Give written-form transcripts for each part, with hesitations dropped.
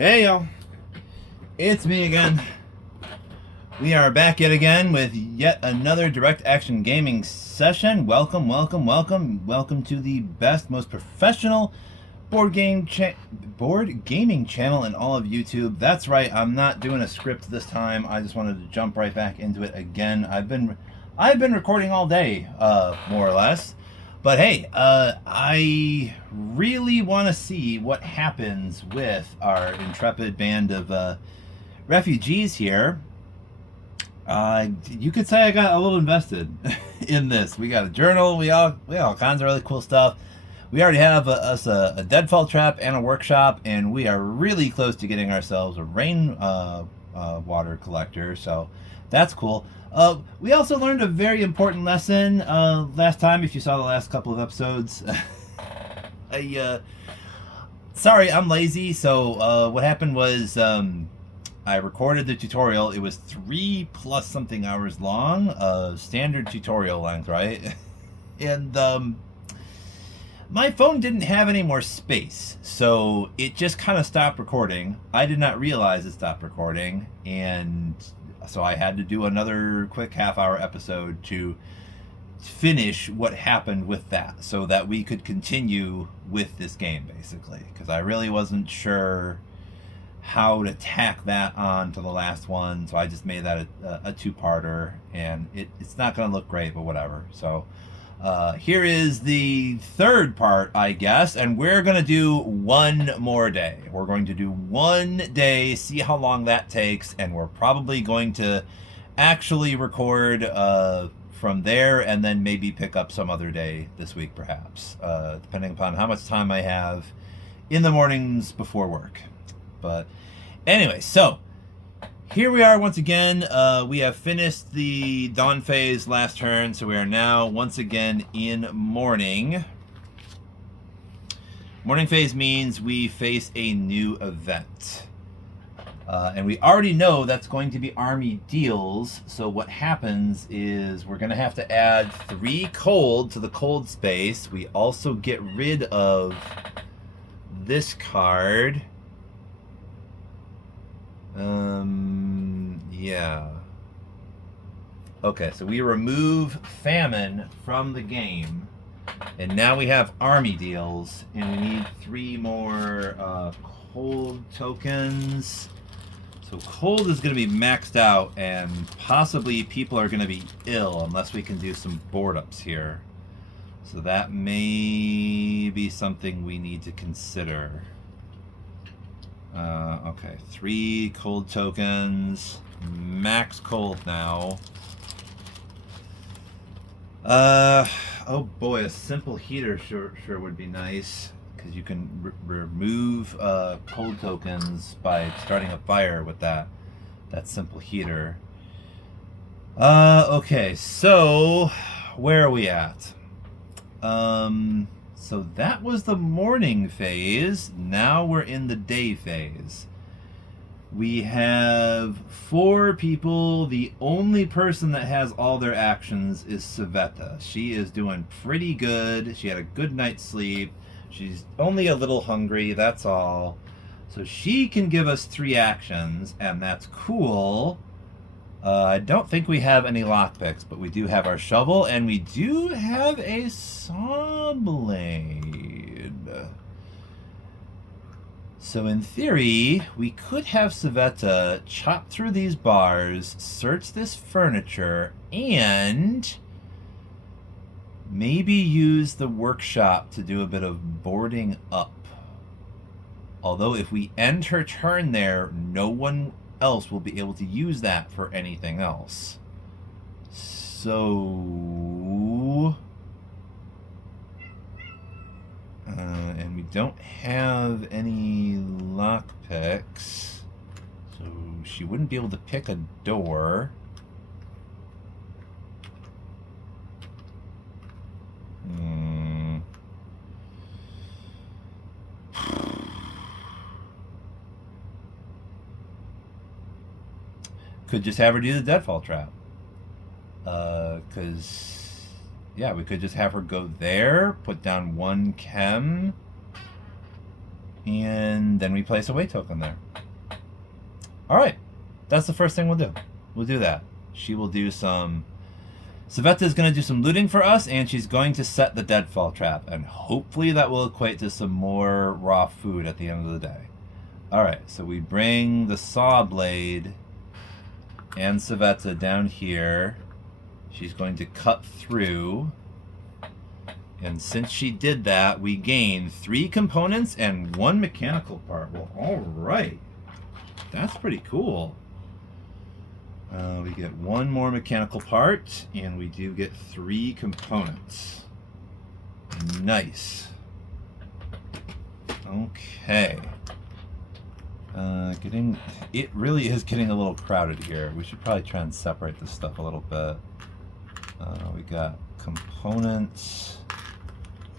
Hey y'all, it's me again. We are back yet again with yet another direct action gaming session. Welcome, welcome, welcome, welcome to the best, most professional board gaming channel in all of YouTube. That's right, I'm not doing a script this time. I just wanted to jump right back into it again. I've been recording all day, more or less. But hey, I really want to see what happens with our intrepid band of refugees here. You could say I got a little invested in this. We got a journal. We got all kinds of really cool stuff. We already have a deadfall trap and a workshop, and we are really close to getting ourselves a rain water collector. So that's cool. We also learned a very important lesson last time. If you saw the last couple of episodes, sorry, I'm lazy. So what happened was I recorded the tutorial. It was 3+ something hours long, standard tutorial length, right? And my phone didn't have any more space, so it just kind of stopped recording. I did not realize it stopped recording, and so I had to do another quick half-hour episode to finish what happened with that so that we could continue with this game, basically, because I really wasn't sure how to tack that on to the last one, so I just made that a two-parter, and it's not going to look great, but whatever. So here is the third part, I guess, and we're going to do one more day. We're going to do one day, see how long that takes, and we're probably going to actually record from there and then maybe pick up some other day this week, perhaps, depending upon how much time I have in the mornings before work. But anyway, so here we are once again. We have finished the dawn phase last turn, so we are now once again in morning. Morning phase means we face a new event. And we already know that's going to be army deals, so what happens is we're going to have to add 3 cold to the cold space. We also get rid of this card. Yeah. Okay, so we remove famine from the game, and now we have army deals, and we need 3 more cold tokens. So cold is going to be maxed out, and possibly people are going to be ill unless we can do some board ups here. So that may be something we need to consider. Okay, 3 cold tokens, max cold now. Oh boy, a simple heater sure would be nice, because you can remove cold tokens by starting a fire with that simple heater. Okay, so where are we at? So that was the morning phase. Now we're in the day phase. We have 4 people. The only person that has all their actions is Sveta. She is doing pretty good. She had a good night's sleep. She's only a little hungry, that's all. So she can give us 3 actions, and that's cool. I don't think we have any lockpicks, but we do have our shovel, and we do have a saw blade. So in theory, we could have Sveta chop through these bars, search this furniture, and maybe use the workshop to do a bit of boarding up. Although if we end her turn there, no one else will be able to use that for anything else. So and we don't have any lockpicks, so she wouldn't be able to pick a door. Could just have her do the deadfall trap. Because, we could just have her go there, put down 1 chem, And then we place a wait token there. Alright. That's the first thing we'll do. We'll do that. She will do some... Sveta is going to do some looting for us, and she's going to set the deadfall trap. And hopefully that will equate to some more raw food at the end of the day. Alright, so we bring the saw blade and Sveta down here. She's going to cut through. And since she did that, we gain 3 components and 1 mechanical part. Well, alright. That's pretty cool. We get 1 more mechanical part, and we do get 3 components. Nice. Okay. It really is getting a little crowded here. We should probably try and separate this stuff a little bit. We got components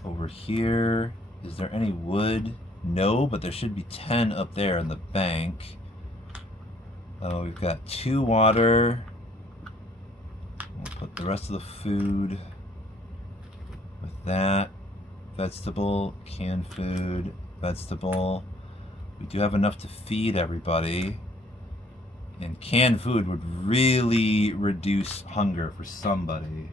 over here. Is there any wood? No, but there should be 10 up there in the bank. We've got 2 water. We'll put the rest of the food with that. Vegetable, canned food, vegetable. We do have enough to feed everybody. And canned food would really reduce hunger for somebody.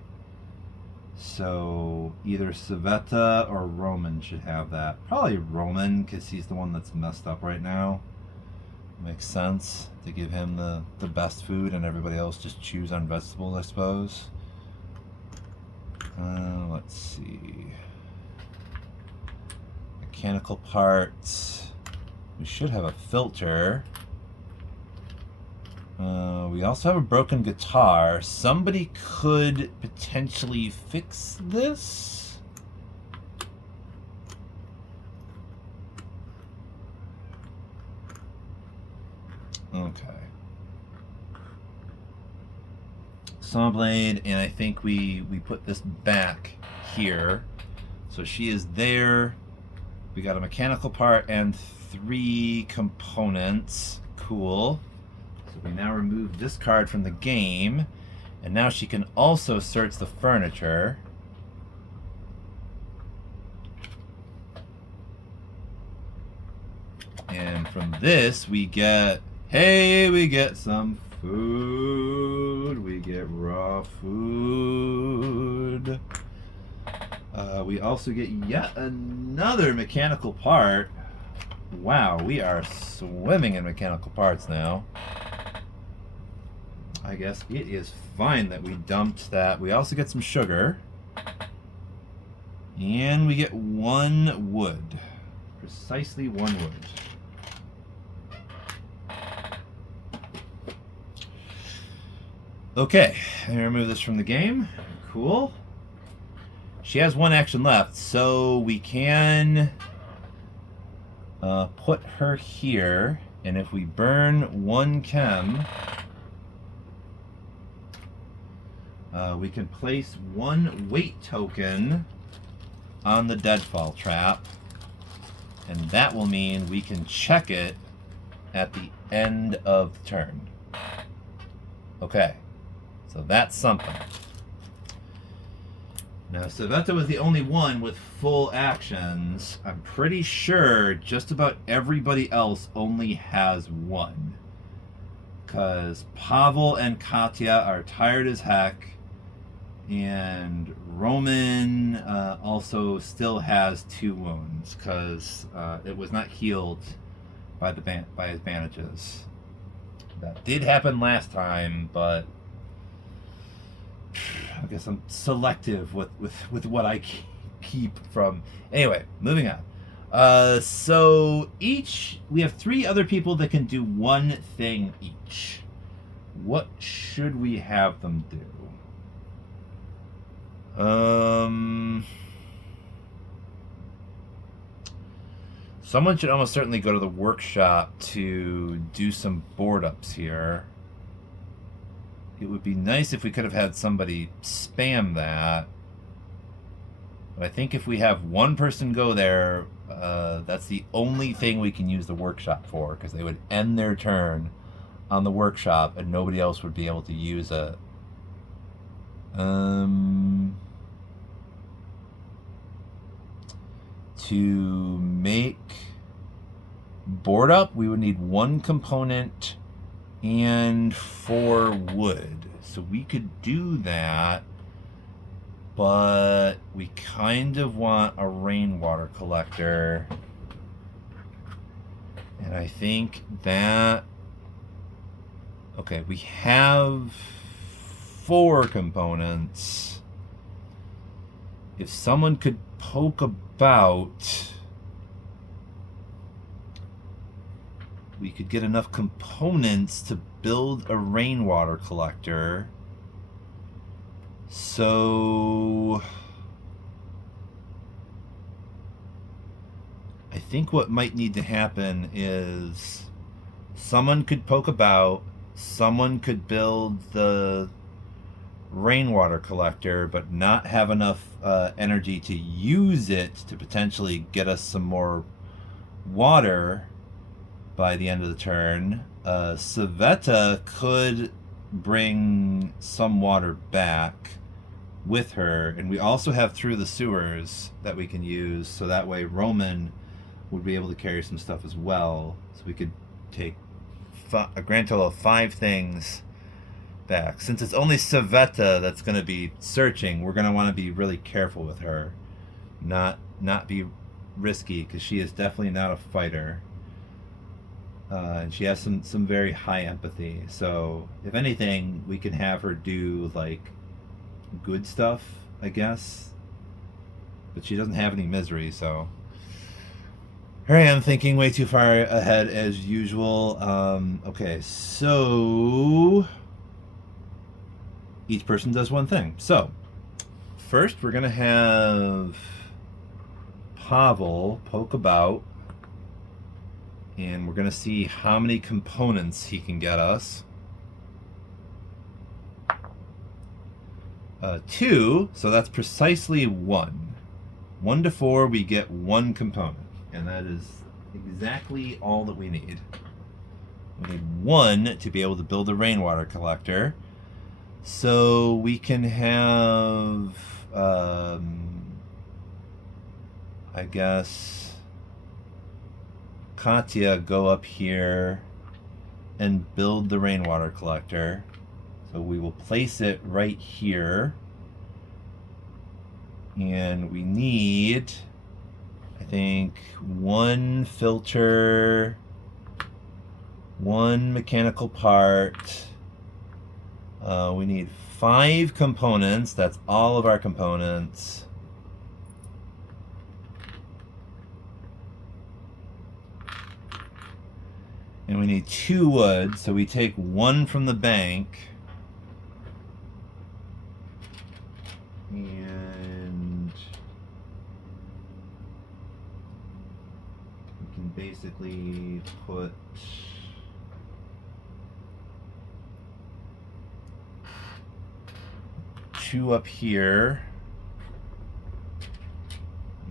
So either Sveta or Roman should have that. Probably Roman, because he's the one that's messed up right now. Makes sense to give him the best food and everybody else just choose on vegetables, I suppose. Let's see. Mechanical parts. We should have a filter. We also have a broken guitar. Somebody could potentially fix this. Okay. Saw blade, and I think we put this back here. So she is there. We got a mechanical part and 3 components. Cool. So we now remove this card from the game, and now she can also search the furniture. And from this we get, hey, we get some food. We get raw food. We also get yet another mechanical part. Wow, we are swimming in mechanical parts now. I guess it is fine that we dumped that. We also get some sugar. And we get 1 wood. Precisely 1 wood. Okay, let me remove this from the game. Cool. She has 1 action left, so we can put her here, and if we burn 1 chem, we can place 1 weight token on the deadfall trap, and that will mean we can check it at the end of the turn. Okay, so that's something. Now, Sveta was the only one with full actions. I'm pretty sure just about everybody else only has 1. Because Pavel and Katya are tired as heck. And Roman also still has 2 wounds. Because it was not healed by his bandages. That did happen last time, but I guess I'm selective with what I keep from. Anyway, moving on. So we have 3 other people that can do 1 thing each. What should we have them do? Someone should almost certainly go to the workshop to do some board ups here. It would be nice if we could have had somebody spam that. But I think if we have 1 person go there, that's the only thing we can use the workshop for, because they would end their turn on the workshop and nobody else would be able to use it. To make board up, we would need 1 component and 4 wood. So we could do that, but we kind of want a rainwater collector. And I think that... Okay, we have 4 components. If someone could poke about, we could get enough components to build a rainwater collector. So I think what might need to happen is someone could poke about, someone could build the rainwater collector, but not have enough energy to use it to potentially get us some more water by the end of the turn. Sveta could bring some water back with her, and we also have through the sewers that we can use, so that way Roman would be able to carry some stuff as well. So we could take a grand total of 5 things back. Since it's only Sveta that's going to be searching, we're going to want to be really careful with her, not be risky, because she is definitely not a fighter, and she has some very high empathy. So if anything, we can have her do like good stuff, I guess, but she doesn't have any misery. So here I am thinking way too far ahead as usual. Okay, so each person does one thing. So first we're gonna have Pavel poke about, and we're gonna see how many components he can get us. 2, so that's precisely 1. 1 to 4, we get 1 component, and that is exactly all that we need. We need 1 to be able to build a rainwater collector. So we can have, I guess, Katya go up here and build the rainwater collector. So we will place it right here. And we need, I think, 1 filter, 1 mechanical part. We need 5 components. That's all of our components. And we need 2 wood, so we take 1 from the bank. And we can basically put two up here,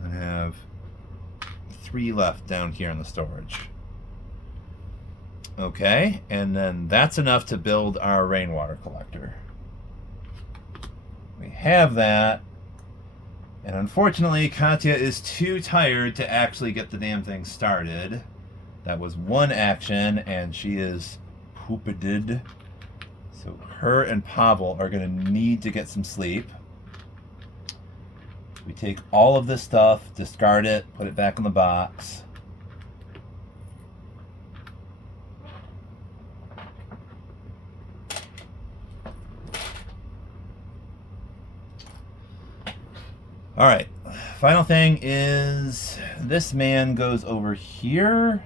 and have 3 left down here in the storage. Okay, and then that's enough to build our rainwater collector. We have that, and unfortunately Katya is too tired to actually get the damn thing started. That was 1 action, and she is pooped. So her and Pavel are going to need to get some sleep. We take all of this stuff, discard it, put it back in the box. All right, final thing is this man goes over here,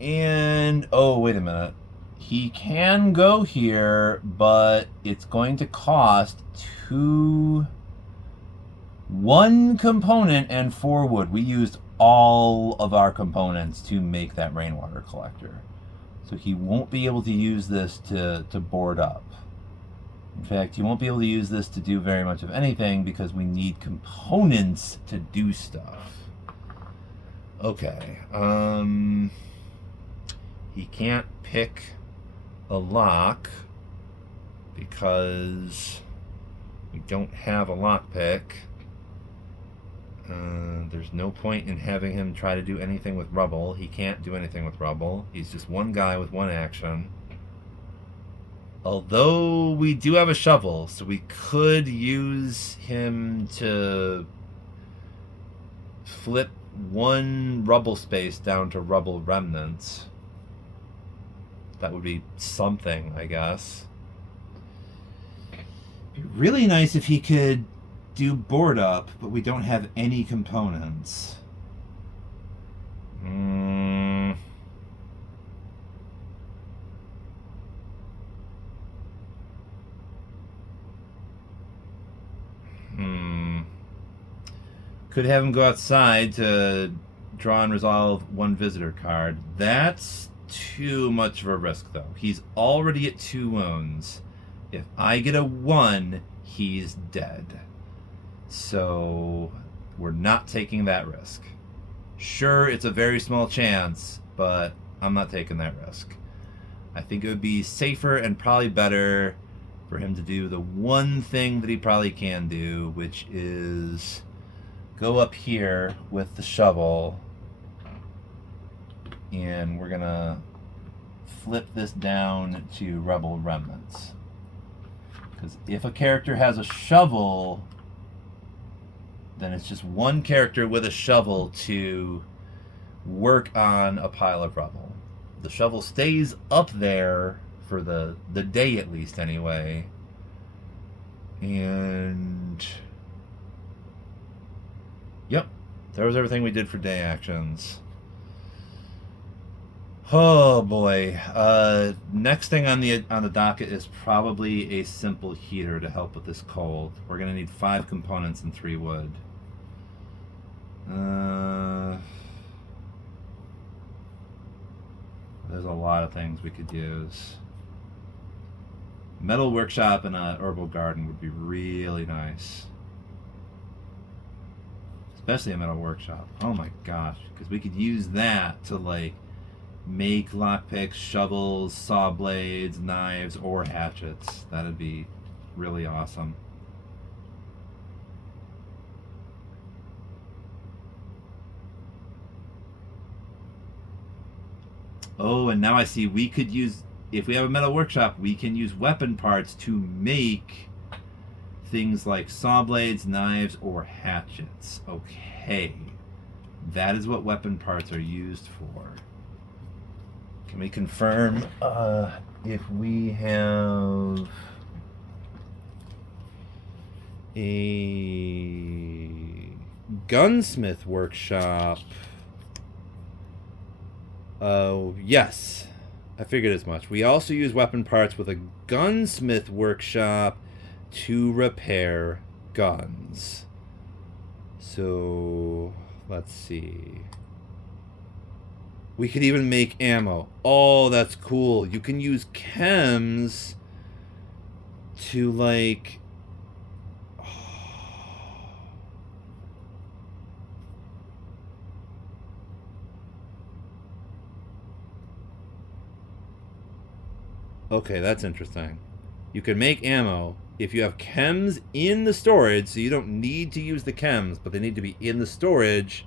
and oh, wait a minute. He can go here, but it's going to cost 1 component and 4 wood. We used all of our components to make that rainwater collector. So he won't be able to use this to board up. In fact, you won't be able to use this to do very much of anything because we need components to do stuff. Okay. He can't pick a lock because we don't have a lockpick. There's no point in having him try to do anything with rubble. He can't do anything with rubble. He's just one guy with one action. Although we do have a shovel, so we could use him to flip one rubble space down to rubble remnants. That would be something, I guess. It'd be really nice if he could do board up, but we don't have any components. Could have him go outside to draw and resolve one visitor card. That's too much of a risk, though. He's already at 2 wounds. If I get a 1, he's dead. So we're not taking that risk. Sure, it's a very small chance, but I'm not taking that risk. I think it would be safer and probably better for him to do the one thing that he probably can do, which is go up here with the shovel, and we're gonna flip this down to Rebel Remnants. Because if a character has a shovel, then it's just one character with a shovel to work on a pile of rubble. The shovel stays up there for the day, at least, anyway. And yep, that was everything we did for day actions. Oh boy. Next thing on the docket is probably a simple heater to help with this cold. We're gonna need 5 components and 3 wood. There's a lot of things we could use. Metal workshop and a herbal garden would be really nice. Especially a metal workshop. Oh my gosh, because we could use that to like make lockpicks, shovels, saw blades, knives, or hatchets. That'd be really awesome. Oh, and now I see we could use, if we have a metal workshop, we can use weapon parts to make things like saw blades, knives, or hatchets. Okay. That is what weapon parts are used for. Can we confirm if we have a gunsmith workshop? Oh, yes. I figured as much. We also use weapon parts with a gunsmith workshop to repair guns. So, let's see. We could even make ammo. Oh, that's cool. You can use chems to like... Okay, that's interesting. You can make ammo if you have chems in the storage, so you don't need to use the chems, but they need to be in the storage.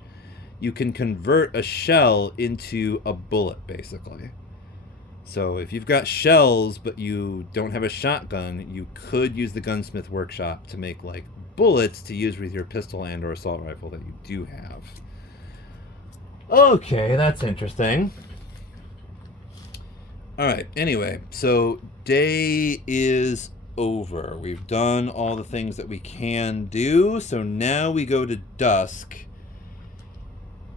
You can convert a shell into a bullet, basically. So if you've got shells, but you don't have a shotgun, you could use the gunsmith workshop to make, like, bullets to use with your pistol and or assault rifle that you do have. Okay, that's interesting. Alright, anyway, so day is over. We've done all the things that we can do, so now we go to dusk.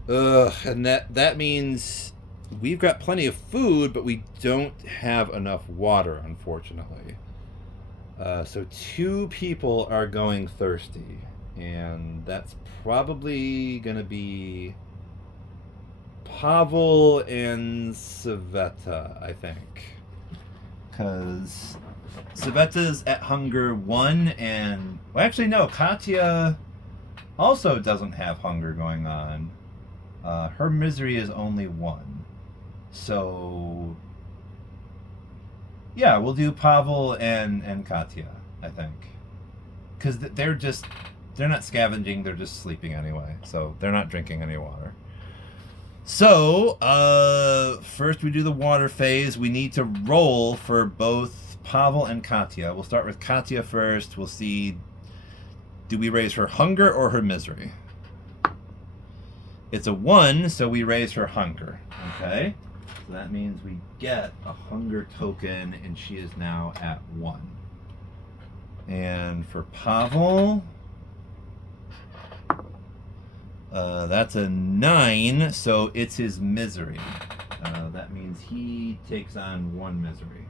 And that means we've got plenty of food, but we don't have enough water, unfortunately. So 2 people are going thirsty, and that's probably going to be Pavel and Sveta, I think. Because Sveta's at hunger 1, and... Well, actually, no, Katya also doesn't have hunger going on. Her misery is only 1. So... yeah, we'll do Pavel and Katya, I think. Because they're not scavenging, they're just sleeping anyway. So they're not drinking any water. So, first we do the water phase. We need to roll for both Pavel and Katya. We'll start with Katya first. We'll see, do we raise her hunger or her misery? It's a 1, so we raise her hunger. Okay? So that means we get a hunger token, and she is now at 1. And for Pavel, that's a 9, so it's his misery. That means he takes on 1 misery.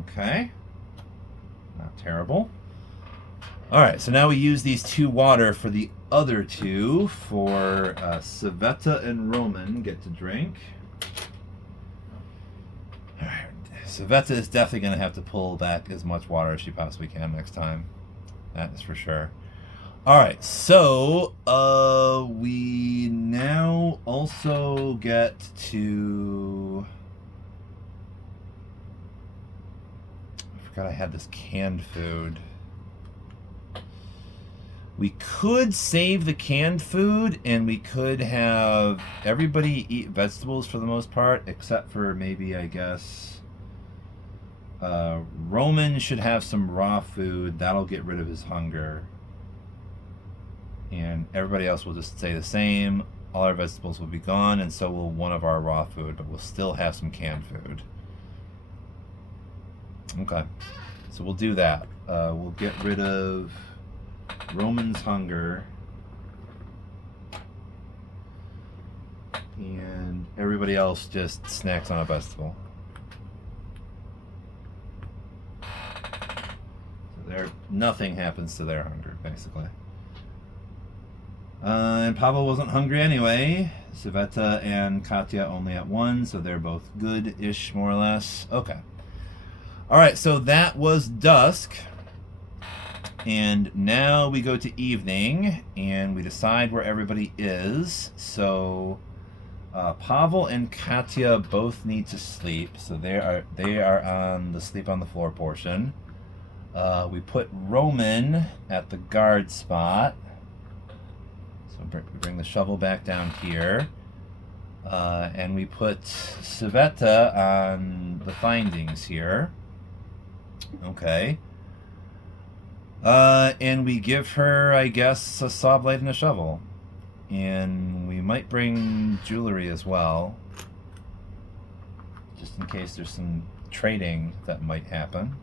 Okay. Not terrible. Alright, so now we use these 2 water for the other 2. For Sveta and Roman get to drink. Alright, Sveta is definitely going to have to pull back as much water as she possibly can next time. That is for sure. Alright, so we now also get to... I forgot I had this canned food. We could save the canned food, and we could have everybody eat vegetables for the most part, except for maybe, I guess, Roman should have some raw food. That'll get rid of his hunger. And everybody else will just stay the same. All our vegetables will be gone, and so will one of our raw food, but we'll still have some canned food. Okay, so we'll do that. We'll get rid of Roman's hunger, and everybody else just snacks on a vegetable. So nothing happens to their hunger, basically. And Pavel wasn't hungry anyway. Sveta and Katya only at 1, so they're both good-ish, more or less. Okay. Alright, so that was dusk. And now we go to evening, and we decide where everybody is. So Pavel and Katya both need to sleep, so they are on the sleep on the floor portion. We put Roman at the guard spot. So we bring the shovel back down here. And we put Sveta on the findings here. Okay. And we give her, I guess, a saw blade and a shovel. And we might bring jewelry as well. Just in case there's some trading that might happen.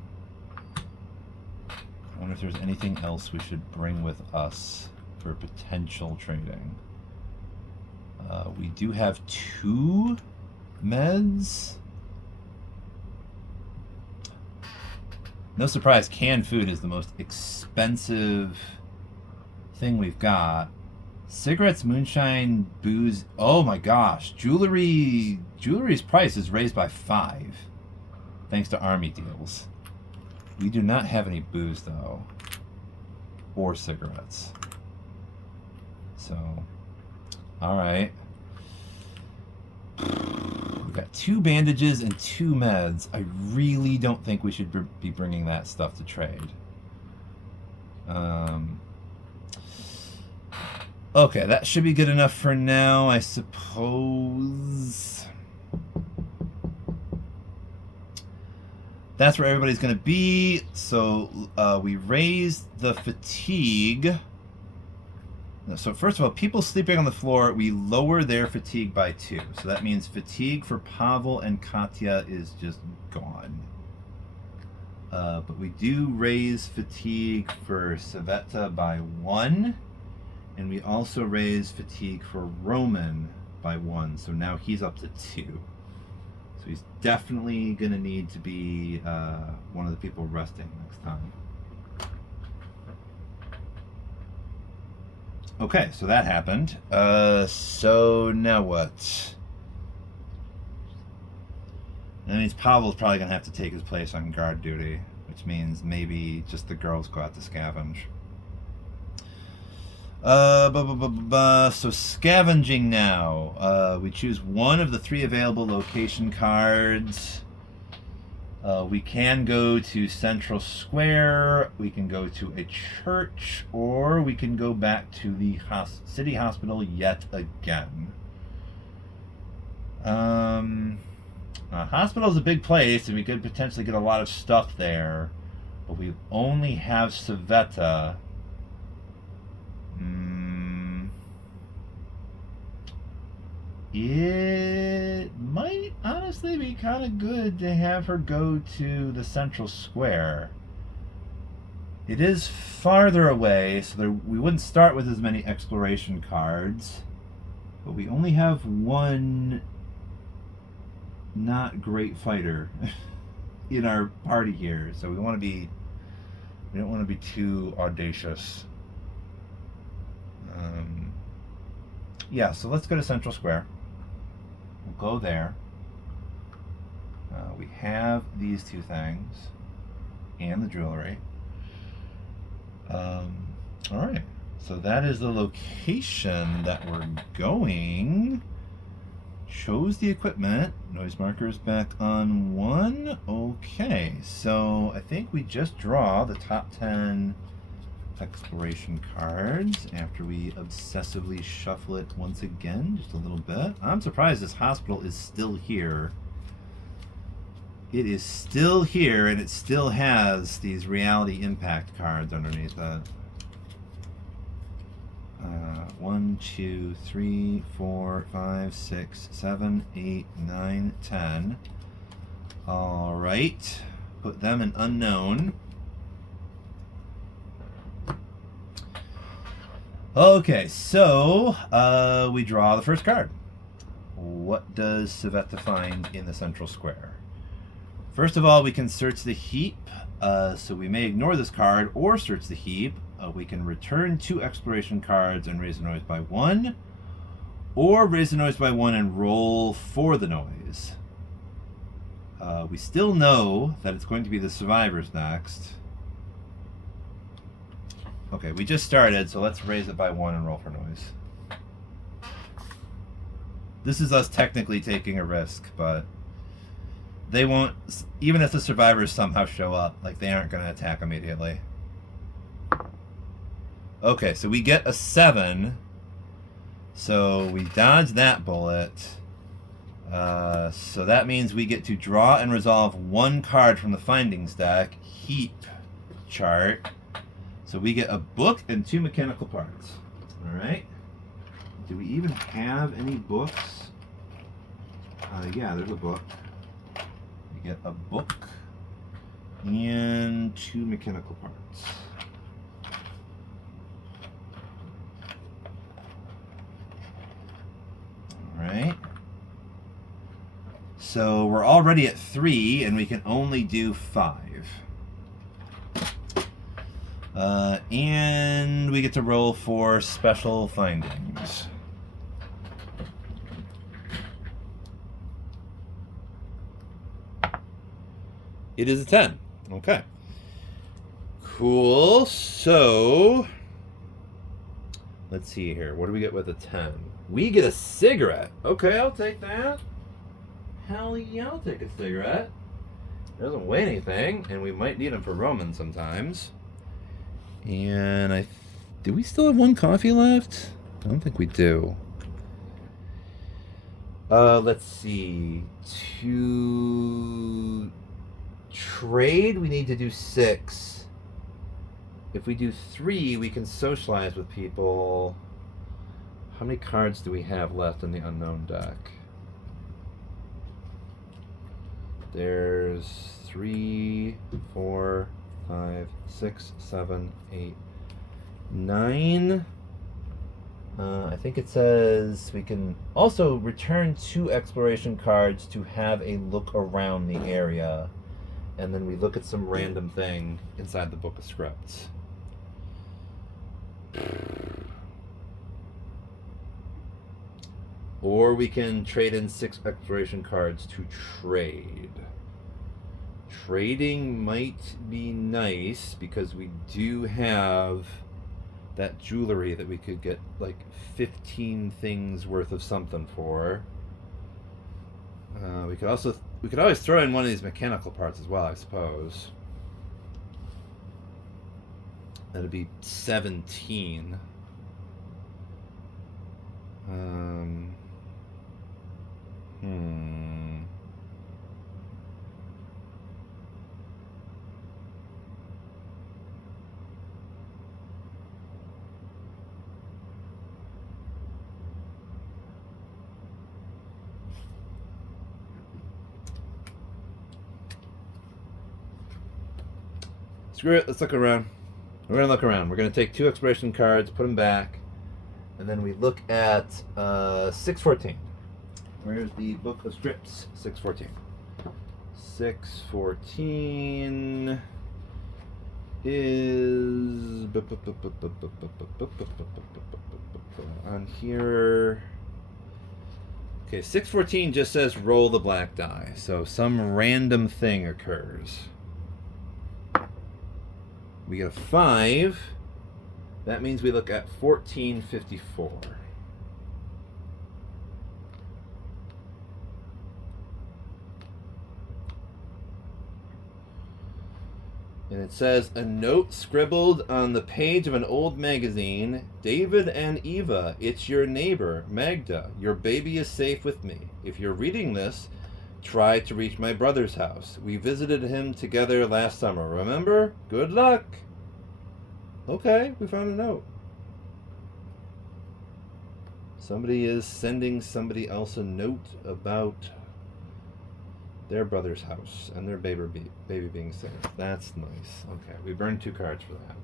I wonder if there's anything else we should bring with us for potential trading. We do have 2 meds. No surprise, canned food is the most expensive thing we've got. Cigarettes, moonshine, booze. Oh my gosh, jewelry's price is raised by 5, thanks to army deals. We do not have any booze though, or cigarettes. So, all right. We've got 2 bandages and 2 meds. I really don't think we should be bringing that stuff to trade. Okay, that should be good enough for now, I suppose. That's where everybody's going to be. So we raised the fatigue. So first of all, people sleeping on the floor, we lower their fatigue by 2. So that means fatigue for Pavel and Katya is just gone. But we do raise fatigue for Sveta by 1. And we also raise fatigue for Roman by 1. So now he's up to 2. So he's definitely going to need to be one of the people resting next time. Okay, so that happened. So now what? That means Pavel's probably going to have to take his place on guard duty, which means maybe just the girls go out to scavenge. So scavenging now. We choose one of the 3 available location cards. We can go to Central Square, we can go to a church, or we can go back to the city hospital yet again. Hospital's a big place, and we could potentially get a lot of stuff there, but we only have Civetta. It might honestly be kind of good to have her go to the Central Square. It is farther away, so we wouldn't start with as many exploration cards, but we only have one not great fighter in our party here, so we don't want to be too audacious. Yeah, so let's go to Central Square. We'll go there. We have these two things and the jewelry. All right, so that is the location that we're going. Chose the equipment. Noise marker is back on 1. Okay, so I think we just draw the top 10 exploration cards after we obsessively shuffle it once again, just a little bit. I'm surprised this hospital is still here. It is still here, and it still has these reality impact cards underneath it. 1, 2, 3, 4, 5, 6, 7, 8, 9, 10. All right, put them in unknown. Okay, so we draw the first card. What does Civetta find in the Central Square? First of all, we can search the heap, so we may ignore this card or search the heap. We can return 2 exploration cards and raise the noise by 1, or raise the noise by 1 and roll for the noise. We still know that it's going to be the survivors next. Okay, we just started, so let's raise it by 1 and roll for noise. This is us technically taking a risk, but they won't, even if the survivors somehow show up, like, they aren't going to attack immediately. Okay, so we get a 7, so we dodge that bullet. So that means we get to draw and resolve 1 card from the findings deck, heap chart. So we get a book and 2 mechanical parts. All right. Do we even have any books? Yeah, there's a book. We get a book and 2 mechanical parts. All right. So we're already at 3, and we can only do 5. And we get to roll for special findings. It is a 10. Okay. Cool. So, let's see here. What do we get with a 10? We get a cigarette. Okay, I'll take that. Hell yeah, I'll take a cigarette. It doesn't weigh anything, and we might need them for Roman sometimes. And do we still have 1 coffee left? I don't think we do. Let's see. To trade, we need to do 6. If we do 3, we can socialize with people. How many cards do we have left in the unknown deck? There's 3, 4, 5, 6, 7, 8, 9. I think it says we can also return 2 exploration cards to have a look around the area, and then we look at some random thing inside the book of scripts. Or we can trade in 6 exploration cards to trade. Trading might be nice because we do have that jewelry that we could get like 15 things worth of something for. We could always throw in one of these mechanical parts as well, I suppose. That'd be 17. Hmm. Screw it, let's look around. We're going to look around. We're going to take 2 exploration cards, put them back, and then we look at 614. Where's the book of scripts? 614. 614 is on here. Okay, 614 just says roll the black die, so some random thing occurs. We get a 5. That means we look at 1454. And it says, a note scribbled on the page of an old magazine. David and Eva, it's your neighbor, Magda. Your baby is safe with me. If you're reading this, try to reach my brother's house. We visited him together last summer. Remember? Good luck. Okay, we found a note. Somebody is sending somebody else a note about their brother's house and their baby being safe. That's nice. Okay, we burned 2 cards for that.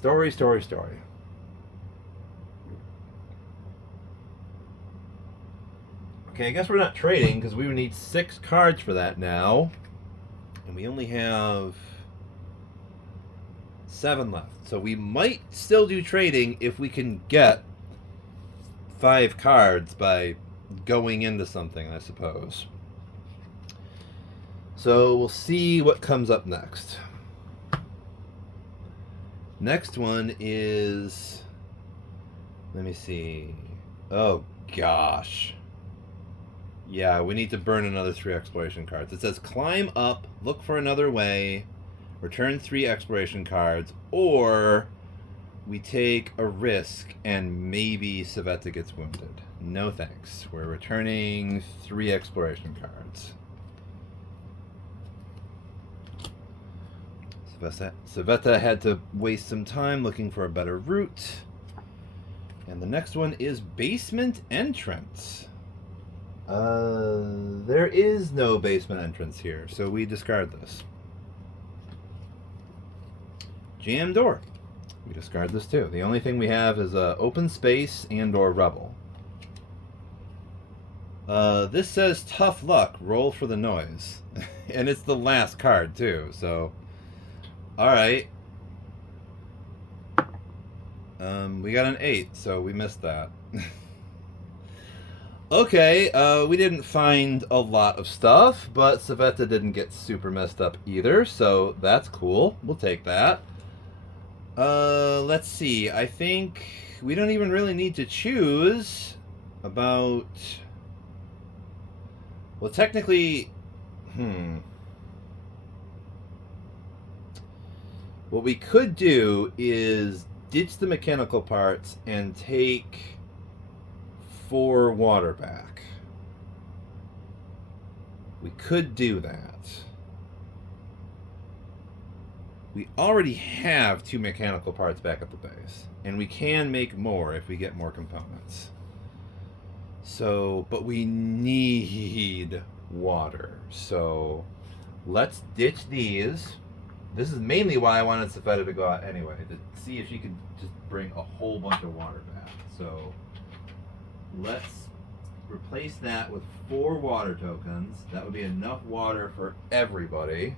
Story. Okay, I guess we're not trading because we would need 6 cards for that now. And we only have 7 left. So we might still do trading if we can get 5 cards by going into something, I suppose. So we'll see what comes up next. Next one is, let me see. Oh gosh. Yeah, we need to burn another 3 exploration cards. It says climb up, look for another way, return 3 exploration cards, or we take a risk and maybe Sveta gets wounded. No thanks. We're returning 3 exploration cards. Sveta had to waste some time looking for a better route. And the next one is basement entrance. There is no basement entrance here, so we discard this. Jam door. We discard this too. The only thing we have is open space and or rebel. This says tough luck, roll for the noise. And it's the last card too, so alright. We got an 8, so we missed that. Okay, we didn't find a lot of stuff, but Sveta didn't get super messed up either, so that's cool. We'll take that. Let's see. I think we don't even really need to choose about... Well, technically... What we could do is ditch the mechanical parts and take 4 water back. We could do that. We already have 2 mechanical parts back at the base, and we can make more if we get more components. So, but we need water. So, let's ditch these. This is mainly why I wanted Sveta to go out anyway, to see if she could just bring a whole bunch of water back. So, let's replace that with 4 water tokens. That would be enough water for everybody.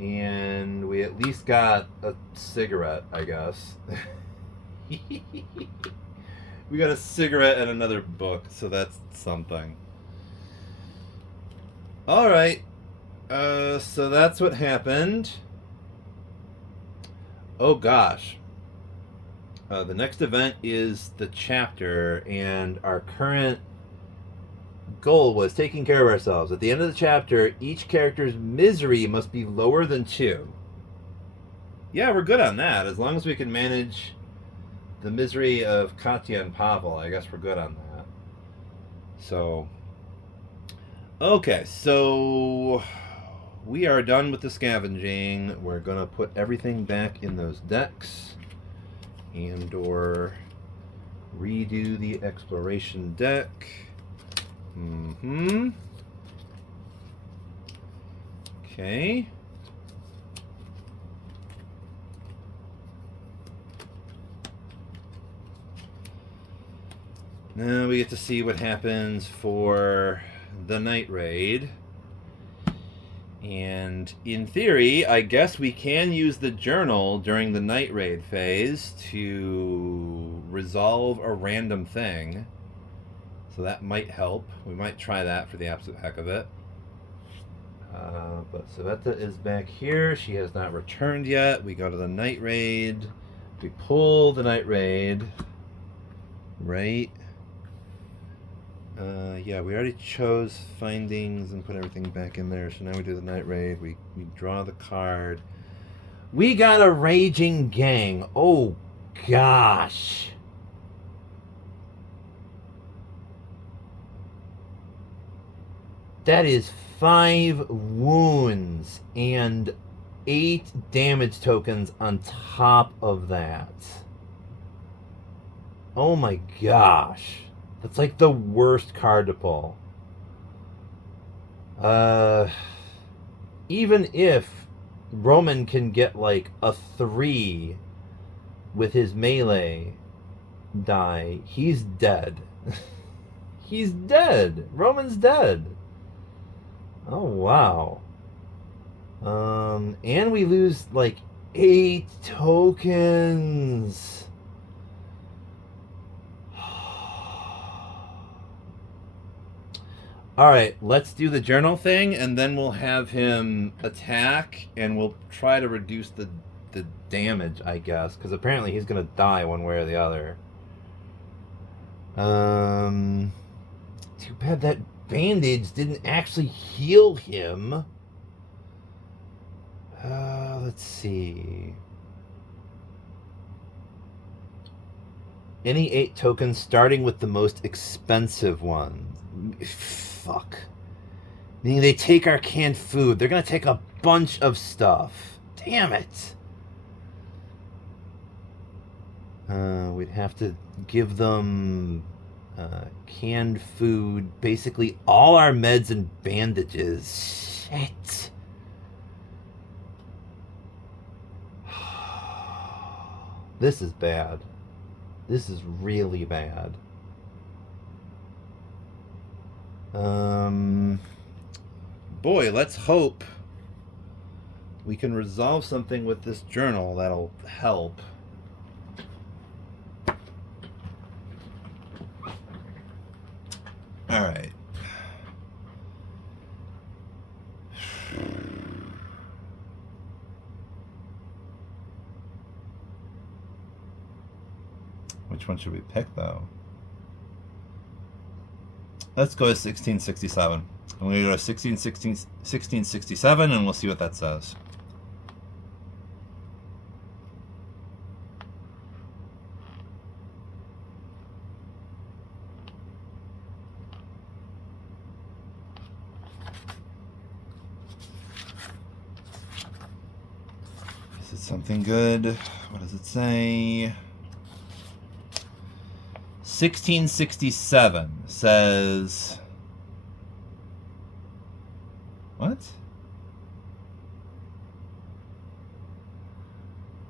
And we at least got a cigarette, I guess. We got a cigarette and another book, so that's something. Alright. So that's what happened. Oh gosh. The next event is the chapter, and our current goal was taking care of ourselves. At the end of the chapter, each character's misery must be lower than 2. Yeah, we're good on that. As long as we can manage the misery of Katya and Pavel, I guess we're good on that. So, okay, so we are done with the scavenging. We're going to put everything back in those decks and or redo the exploration deck. Okay. Now we get to see what happens for the night raid. And in theory, I guess we can use the journal during the night raid phase to resolve a random thing. So that might help. We might try that for the absolute heck of it. But Saveta is back here. She has not returned yet. We go to the night raid. We pull the night raid. Right. Yeah, we already chose findings and put everything back in there. So now we do the night raid. We draw the card. We got a raging gang. Oh, gosh. That is 5 wounds and 8 damage tokens on top of that. Oh my gosh. That's like the worst card to pull. Even if Roman can get like a 3 with his melee die, he's dead. He's dead. Roman's dead. Oh, wow. And we lose like 8 tokens. Alright, let's do the journal thing, and then we'll have him attack, and we'll try to reduce the damage, I guess, because apparently he's going to die one way or the other. Too bad that bandage didn't actually heal him. Let's see. Any 8 tokens starting with the most expensive one. Fuck. Meaning they take our canned food. They're gonna take a bunch of stuff. Damn it. We'd have to give them canned food, basically all our meds and bandages. Shit. This is bad. This is really bad. Boy, let's hope we can resolve something with this journal that'll help. All right. Which one should we pick, though? Let's go to 1667. I'm going to go to 1667, and we'll see what that says. Is it something good? What does it say? 1667 says... What?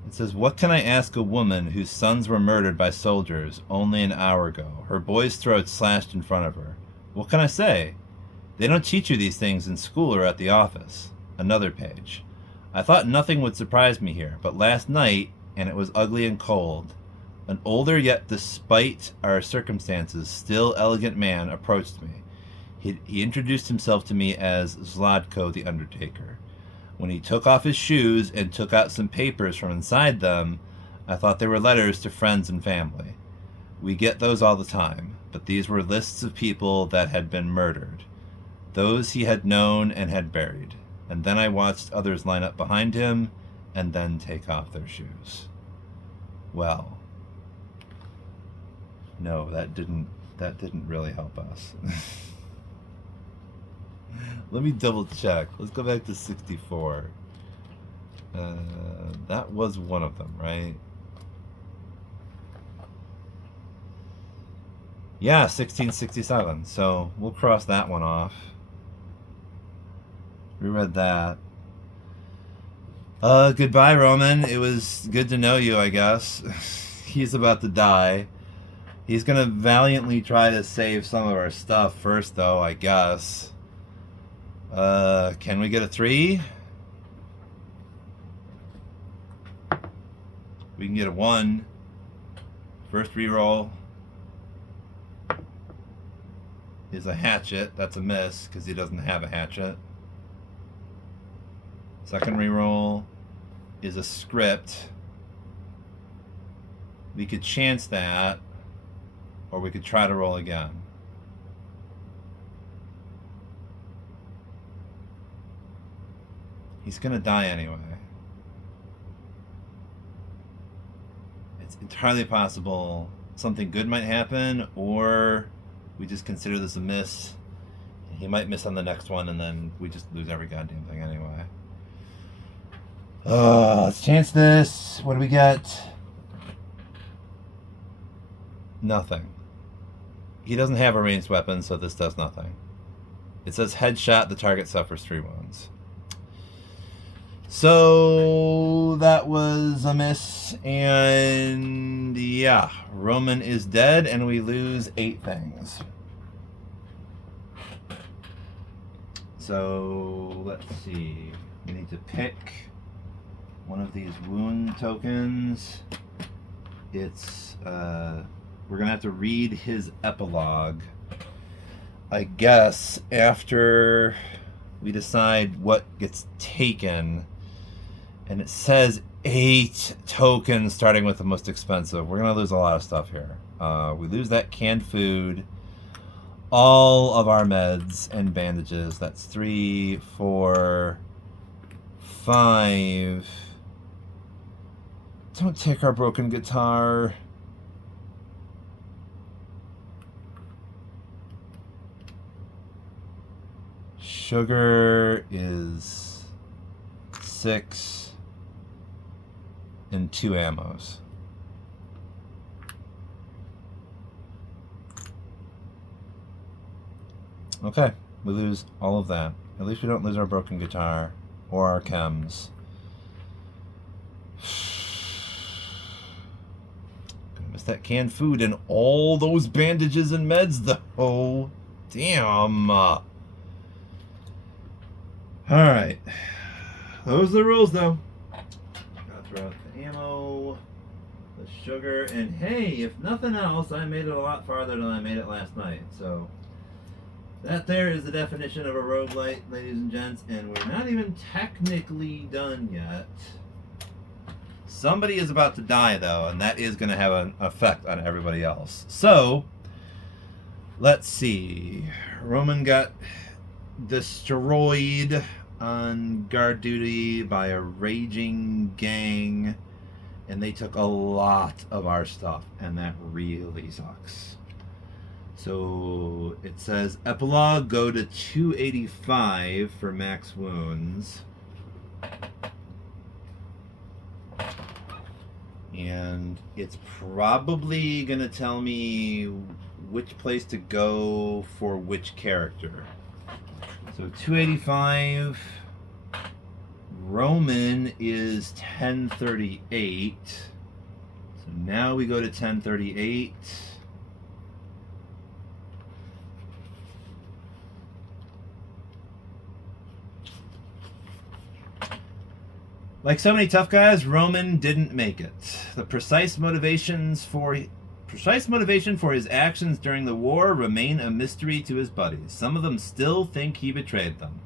It says, what can I ask a woman whose sons were murdered by soldiers only an hour ago? Her boy's throat slashed in front of her. What can I say? They don't teach you these things in school or at the office. Another page. I thought nothing would surprise me here, but last night, and it was ugly and cold, an older yet, despite our circumstances, still elegant man approached me. He introduced himself to me as Zlatko the Undertaker. When he took off his shoes and took out some papers from inside them, I thought they were letters to friends and family. We get those all the time, but these were lists of people that had been murdered, those he had known and had buried. And then I watched others line up behind him and then take off their shoes. Well, no, that didn't really help us. Let me double check. Let's go back to 64. That was one of them, right? Yeah, 1667. So we'll cross that one off. Reread that. Goodbye, Roman. It was good to know you, I guess. He's about to die. He's gonna valiantly try to save some of our stuff first, though, I guess. Can we get a 3? We can get a 1. First reroll is a hatchet. That's a miss, because he doesn't have a hatchet. Second reroll is a script. We could chance that, or we could try to roll again. He's gonna die anyway. It's entirely possible something good might happen, or we just consider this a miss. He might miss on the next one, and then we just lose every goddamn thing anyway. Let's chance this. What do we get? Nothing. He doesn't have a ranged weapon, so this does nothing. It says headshot, the target suffers 3 wounds. So that was a miss, and yeah, Roman is dead, and we lose 8 things. So let's see. We need to pick one of these wound tokens. It's we're gonna have to read his epilogue, I guess, after we decide what gets taken. And it says 8 tokens, starting with the most expensive. We're gonna lose a lot of stuff here. We lose that canned food, all of our meds and bandages. That's 3, 4, 5. Don't take our broken guitar. Sugar is 6. And 2 ammos. Okay, we lose all of that. At least we don't lose our broken guitar or our chems. Gonna miss that canned food and all those bandages and meds, though. Damn. All right, those are the rules, though. Throw out the ammo, the sugar, and hey, if nothing else, I made it a lot farther than I made it last night. So that there is the definition of a roguelite, ladies and gents, and we're not even technically done yet. Somebody is about to die, though, and that is going to have an effect on everybody else. So let's see. Roman got destroyed on guard duty by a raging gang, and they took a lot of our stuff, and that really sucks. So it says epilogue, go to 285 for max wounds, and it's probably gonna tell me which place to go for which character. So 285, Roman is 1038. So now we go to 1038. Like so many tough guys, Roman didn't make it. The precise motivation for his actions during the war remain a mystery to his buddies. Some of them still think he betrayed them.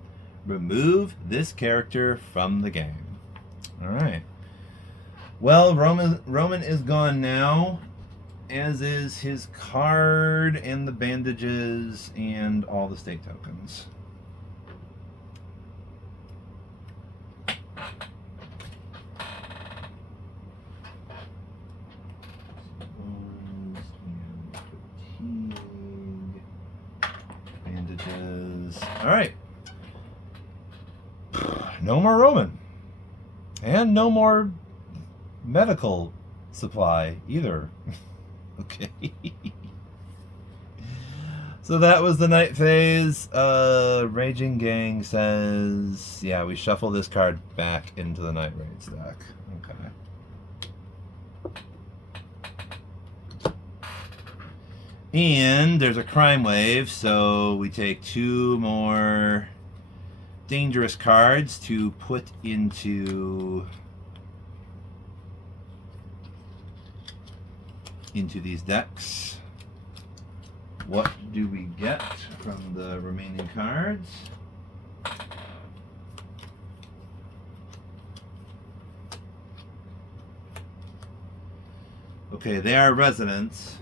Remove this character from the game. All right. Well, Roman is gone now, as is his card and the bandages and all the state tokens. Bandages. All right. No more Roman. And no more medical supply either. Okay. So that was the night phase. Raging Gang says, yeah, we shuffle this card back into the Night Raid stack. Okay. And there's a crime wave, so we take 2 more dangerous cards to put into these decks. What do we get from the remaining cards? Okay, they are residents,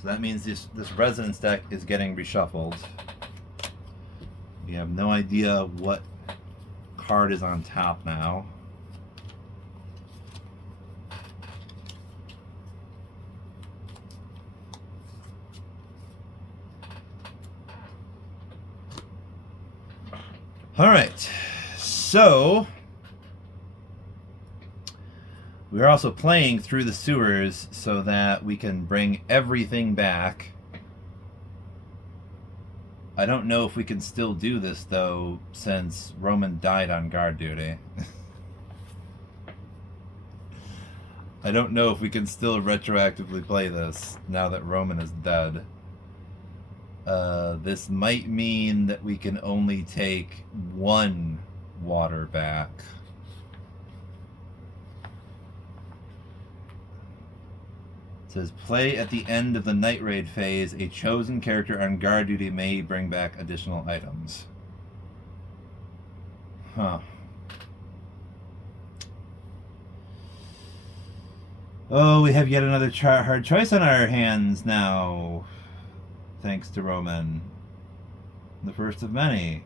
so that means this residence deck is getting reshuffled. We have no idea what card is on top now. All right, so we're also playing through the sewers so that we can bring everything back. I don't know if we can still do this, though, since Roman died on guard duty. I don't know if we can still retroactively play this now that Roman is dead. This might mean that we can only take 1 water back. It says, play at the end of the Night Raid phase. A chosen character on guard duty may bring back additional items. Huh. Oh, we have yet another hard choice on our hands now. Thanks to Roman. The first of many.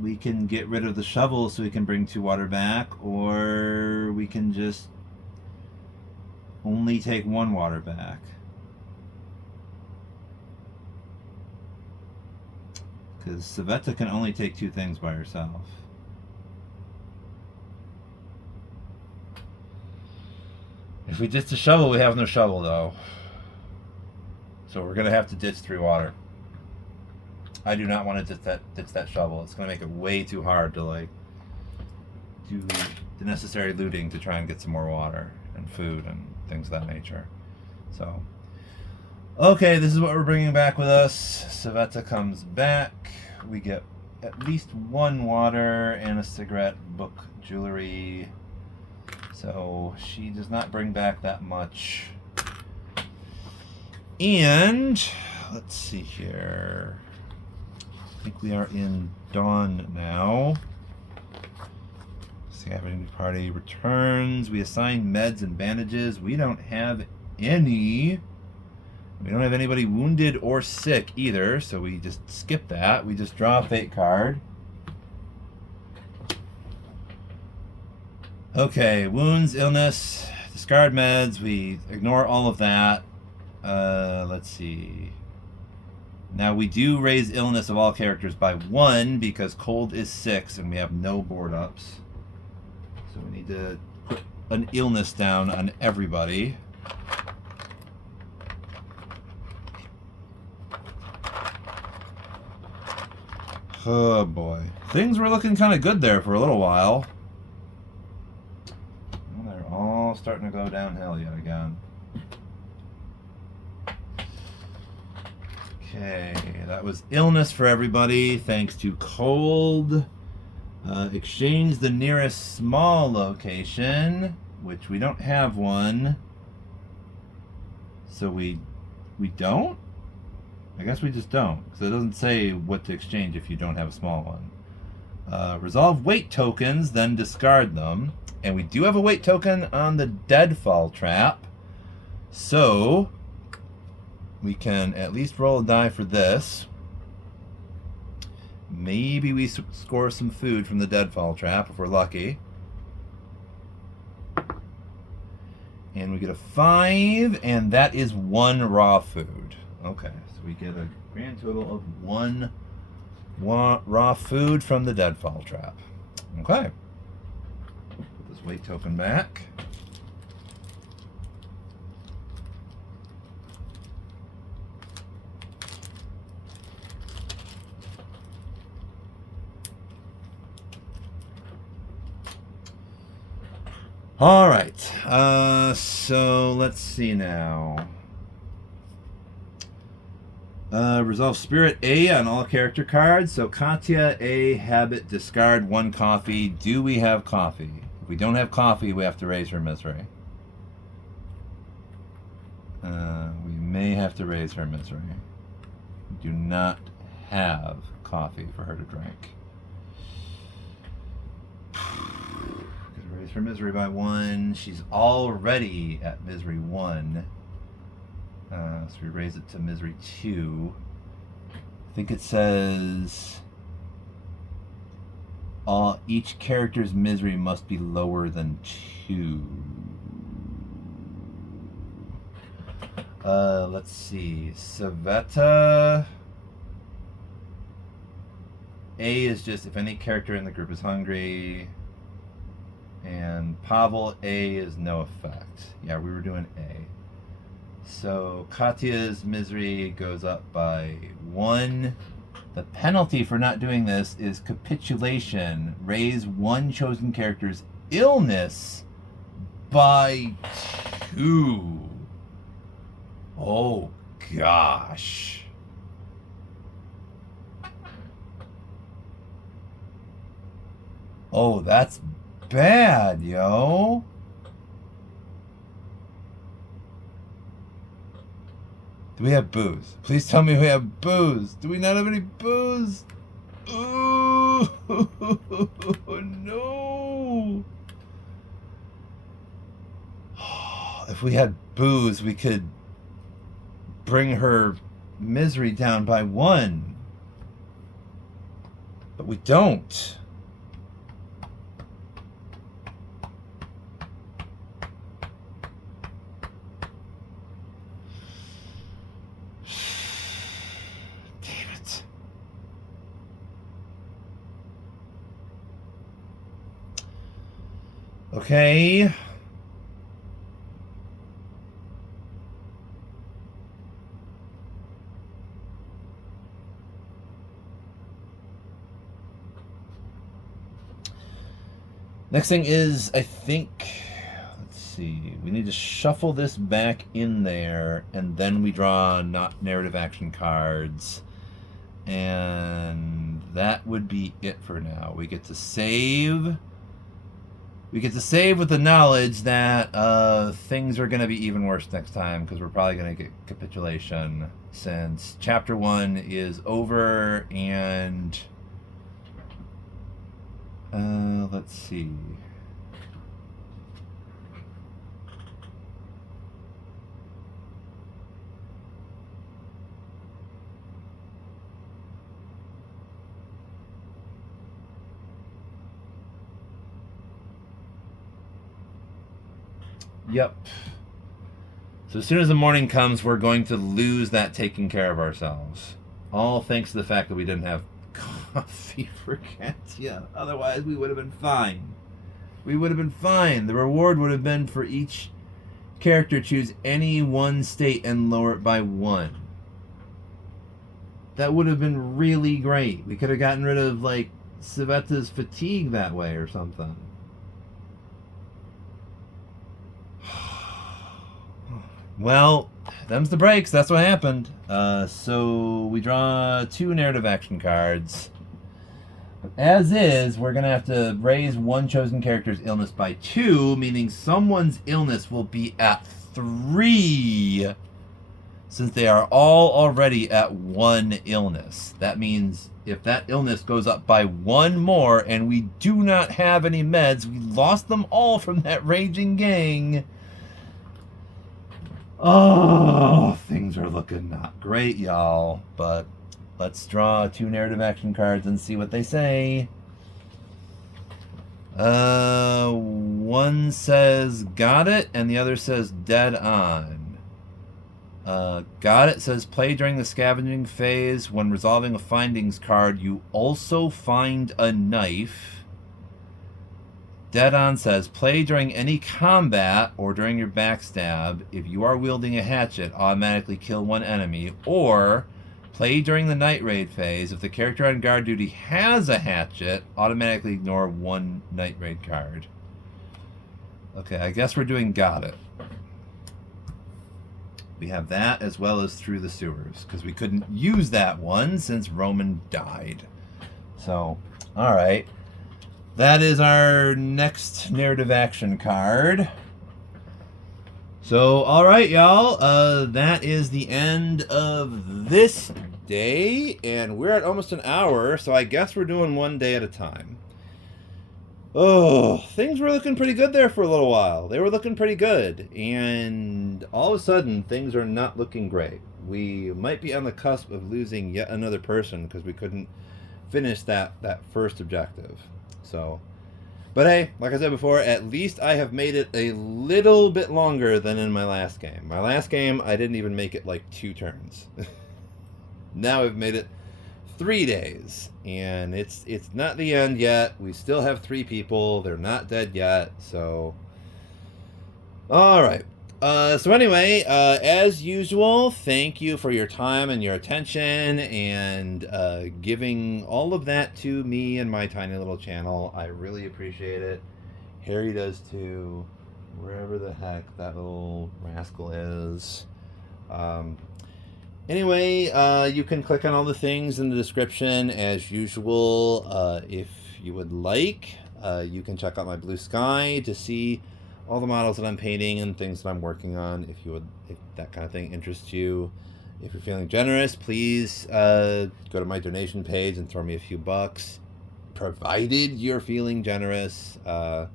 We can get rid of the shovel so we can bring 2 water back, or we can just only take 1 water back. Because Savetta can only take 2 things by herself. If we ditch the shovel, we have no shovel, though. So we're going to have to ditch 3 water. I do not want to ditch that shovel. It's going to make it way too hard to, like, do the necessary looting to try and get some more water and food and things of that nature. So, okay, this is what we're bringing back with us. Savetta comes back. We get at least 1 water and a cigarette, book, jewelry. So she does not bring back that much. And let's see here. I think we are in Dawn now. Scavenging party returns. We assign meds and bandages. We don't have any. We don't have anybody wounded or sick either, so we just skip that. We just draw a fate card. Okay, wounds, illness, discard meds. We ignore all of that. Let's see. Now we do raise illness of all characters by 1 because cold is 6 and we have no board ups. So we need to put an illness down on everybody. Oh boy. Things were looking kind of good there for a little while. Well, they're all starting to go downhill yet again. Okay, that was illness for everybody thanks to cold. Exchange the nearest small location, which we don't have one. So we don't? I guess we just don't, because it doesn't say what to exchange if you don't have a small one. Resolve weight tokens, then discard them. And we do have a weight token on the Deadfall trap. So we can at least roll a die for this. Maybe we score some food from the Deadfall trap if we're lucky. And we get a 5, and that is 1 raw food. Okay, so we get a grand total of 1 raw food from the Deadfall trap. Okay. Put this weight token back. All right, so let's see now. Resolve Spirit A on all character cards. So Katya A, habit, discard 1 coffee. Do we have coffee? If we don't have coffee, we have to raise her misery. We may have to raise her misery. We do not have coffee for her to drink. Raise her misery by 1. She's already at misery 1. So we raise it to misery 2. I think it says each character's misery must be lower than 2. Let's see. Saveta A is just if any character in the group is hungry. And Pavel A is no effect. Yeah, we were doing A. So Katya's misery goes up by 1. The penalty for not doing this is capitulation. Raise 1 chosen character's illness by 2. Oh gosh. Oh, that's bad, yo. Do we have booze? Please tell me we have booze. Do we not have any booze? Ooh, no. If we had booze, we could bring her misery down by 1. But we don't. Okay. Next thing is, I think, let's see, we need to shuffle this back in there, and then we draw not narrative action cards. And that would be it for now. We get to save. We get to save with the knowledge that things are going to be even worse next time, because we're probably going to get capitulation since Chapter 1 is over, and let's see. Yep. So as soon as the morning comes, we're going to lose that taking care of ourselves. All thanks to the fact that we didn't have coffee for Katya. Otherwise, we would have been fine. We would have been fine. The reward would have been for each character choose any one state and lower it by 1. That would have been really great. We could have gotten rid of, like, Saveta's fatigue that way or something. Well, them's the breaks. That's what happened. So we draw 2 narrative action cards. As is, we're going to have to raise 1 chosen character's illness by 2, meaning someone's illness will be at 3. since they are all already at 1 illness. That means if that illness goes up by 1 more and we do not have any meds, we lost them all from that raging gang. Oh, things are looking not great, y'all. But let's draw 2 narrative action cards and see what they say. One says got it, and the other says dead on. Got it says play during the scavenging phase. When resolving a findings card, you also find a knife. Dead on says play during any combat or during your backstab. If you are wielding a hatchet, automatically kill 1 enemy. Or play during the night raid phase. If the character on guard duty has a hatchet, automatically ignore 1 night raid card. Okay, I guess we're doing got it. We have that as well as through the sewers, because we couldn't use that one since Roman died. So, alright. That is our next narrative action card. So, alright, y'all. That is the end of this day, and we're at almost an hour, so I guess we're doing 1 day at a time. Oh, things were looking pretty good there for a little while. They were looking pretty good, and all of a sudden, things are not looking great. We might be on the cusp of losing yet another person because we couldn't finish that first objective. So, but hey, like I said before, at least I have made it a little bit longer than in my last game. My last game, I didn't even make it like 2 turns. Now I've made it 3 days, and it's not the end yet. We still have 3 people. They're not dead yet. So, all right. So anyway, as usual, thank you for your time and your attention and giving all of that to me and my tiny little channel. I really appreciate it. Harry does too, wherever the heck that little rascal is. Anyway, you can click on all the things in the description as usual. If you would like, you can check out my Blue Sky to see all the models that I'm painting and things that I'm working on. If that kind of thing interests you. If you're feeling generous, please go to my donation page and throw me a few bucks, provided you're feeling generous. That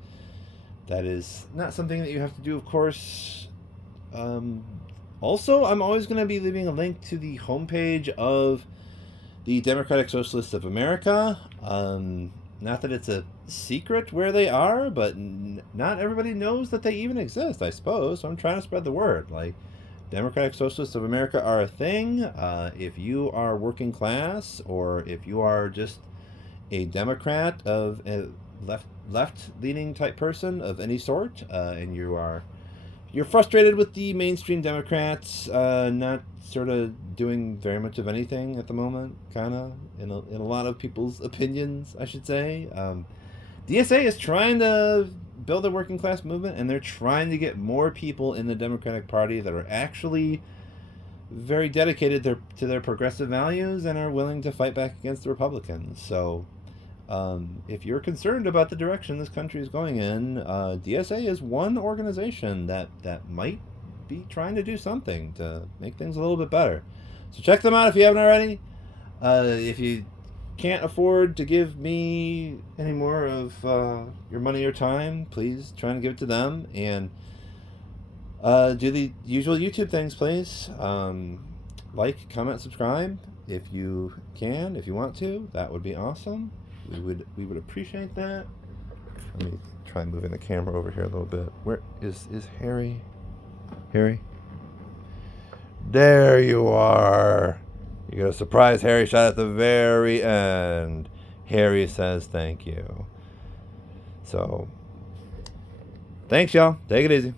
is not something that you have to do, of course. Also, I'm always going to be leaving a link to the homepage of the Democratic Socialists of America. Not that it's a secret where they are, but not everybody knows that they even exist, I suppose. So I'm trying to spread the word. Like, Democratic Socialists of America are a thing. If you are working class, or if you are just a Democrat of a left-leaning type person of any sort, and you're frustrated with the mainstream Democrats not sort of doing very much of anything at the moment, kind of, in a lot of people's opinions, I should say. DSA is trying to build a working class movement, and they're trying to get more people in the Democratic Party that are actually very dedicated to their progressive values and are willing to fight back against the Republicans. So if you're concerned about the direction this country is going in, DSA is one organization that might be trying to do something to make things a little bit better. So check them out if you haven't already. If you can't afford to give me any more of your money or time, please try and give it to them. And do the usual YouTube things, please. Like, comment, subscribe if you can, if you want to. That would be awesome. We would appreciate that. Let me try moving the camera over here a little bit. Where is Harry? Harry? There you are. You got a surprise Harry shot at the very end. Harry says thank you. So, thanks, y'all. Take it easy.